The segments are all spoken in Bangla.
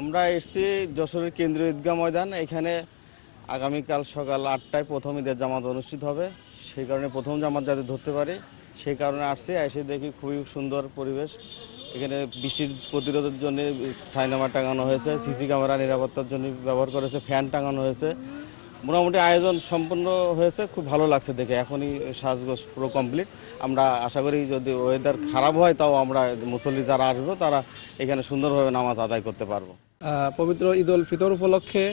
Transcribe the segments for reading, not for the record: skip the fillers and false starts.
আমরা এসেছি যশোরের কেন্দ্রীয় ঈদগাহ ময়দান। এখানে আগামীকাল সকাল 8টায় প্রথম ঈদের জামাত অনুষ্ঠিত হবে। সেই কারণে প্রথম জামাত যাতে ধরতে পারি সেই কারণে আসছি। এসে দেখি খুবই সুন্দর পরিবেশ। এখানে বৃষ্টির প্রতিরোধের জন্য সাইনামা টাঙানো হয়েছে, সিসি ক্যামেরা নিরাপত্তার জন্য ব্যবহার করেছে, ফ্যান টাঙানো হয়েছে। মোটামুটি আয়োজন সম্পূর্ণ হয়েছে, খুব ভালো লাগছে দেখে। এখনই সাজগোজ পুরো কমপ্লিট। আমরা আশা করি যদি ওয়েদার খারাপ হয় তাও আমরা মুসল্লি যারা আসবো তারা এখানে সুন্দরভাবে নামাজ আদায় করতে পারবো। পবিত্র ঈদ উল ফিতর উপলক্ষে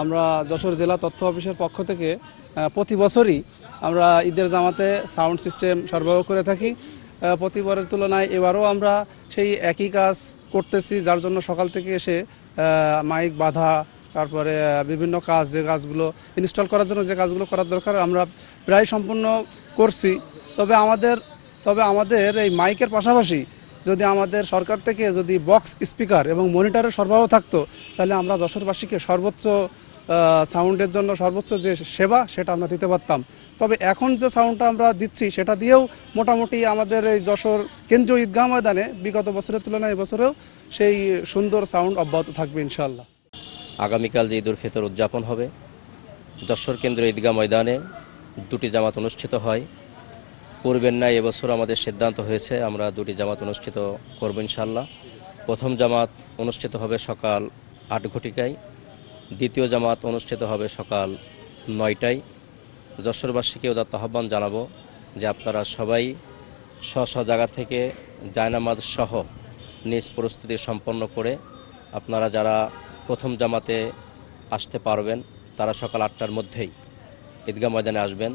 আমরা যশোর জেলা তথ্য অফিসের পক্ষ থেকে প্রতি বছরই আমরা ঈদের জামাতে সাউন্ড সিস্টেম সরবরাহ করে থাকি। প্রতিবারের তুলনায় এবারও আমরা সেই একই কাজ করতেছি, যার জন্য সকাল থেকে এসে মাইক বাঁধা, তারপরে বিভিন্ন কাজ, যে কাজগুলো ইনস্টল করার জন্য যে কাজগুলো করার দরকার আমরা প্রায় সম্পূর্ণ করছি। তবে আমাদের এই মাইকের পাশাপাশি যদি আমাদের সরকার থেকে যদি বক্স স্পিকার এবং মনিটরের সরবরাহ থাকতো, তাহলে আমরা যশোরবাসীকে সর্বোচ্চ সাউন্ডের জন্য সর্বোচ্চ যে সেবা সেটা আমরা দিতে পারতাম। তবে এখন যে সাউন্ডটা আমরা দিচ্ছি সেটা দিয়েও মোটামুটি আমাদের এই যশোর কেন্দ্রীয় ঈদগাহ ময়দানে বিগত বছরের তুলনায় এবছরেও সেই সুন্দর সাউন্ড অব্যাহত থাকবে ইনশাআল্লাহ। আগামীকাল যে ঈদ উল ফিতর উদযাপন হবে, যশোর কেন্দ্রীয় ঈদগাহ ময়দানে দুটি জামাত অনুষ্ঠিত হয়। পূর্বের ন্যায় এবছর আমাদের সিদ্ধান্ত হয়েছে আমরা দুটি জামাত অনুষ্ঠিত করব ইনশাআল্লাহ। প্রথম জামাত অনুষ্ঠিত হবে সকাল 8 ঘটিকায়, দ্বিতীয় জামাত অনুষ্ঠিত হবে সকাল 9টায়। যশোরবাসীকে উদাত্ত আহ্বান জানাবো যে আপনারা সবাই স্ব জায়গা থেকে জায়নামাজ সহ নিজ প্রস্তুতি সম্পন্ন করে আপনারা যারা প্রথম জামাতে আসতে পারবেন তারা সকাল 8টার মধ্যেই ঈদগাহ ময়দানে আসবেন।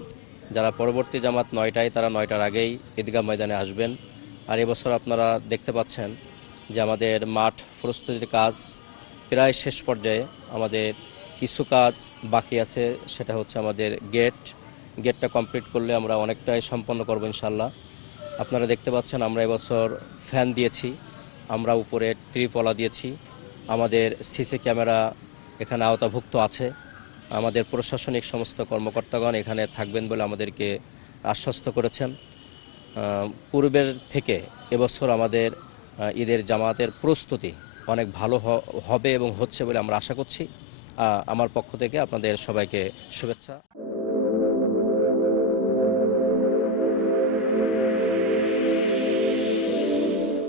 যারা পরবর্তী জামাত 9টায় তারা 9টার আগেই ঈদগাহ ময়দানে আসবেন। আর এবছর আপনারা দেখতে পাচ্ছেন যে আমাদের মাঠ প্রস্তুতির কাজ প্রায় শেষ পর্যায়ে। আমাদের কিছু কাজ বাকি আছে, সেটা হচ্ছে আমাদের গেটটা কমপ্লিট করলে আমরা অনেকটাই সম্পন্ন করব ইনশাল্লাহ। আপনারা দেখতে পাচ্ছেন আমরা এবছর ফ্যান দিয়েছি, আমরা উপরে ত্রিপলা দিয়েছি, আমাদের সিসি ক্যামেরা এখানে আওতাভুক্ত আছে। আমাদের প্রশাসনিক সমস্ত কর্মকর্তাগণ এখানে থাকবেন বলে আমাদেরকে আশ্বস্ত করেছেন। পূর্বের থেকে এবছর আমাদের ঈদের জামাতের প্রস্তুতি অনেক ভালো হবে এবং হচ্ছে বলে আমরা আশা করছি। আমার পক্ষ থেকে আপনাদের সবাইকে শুভেচ্ছা।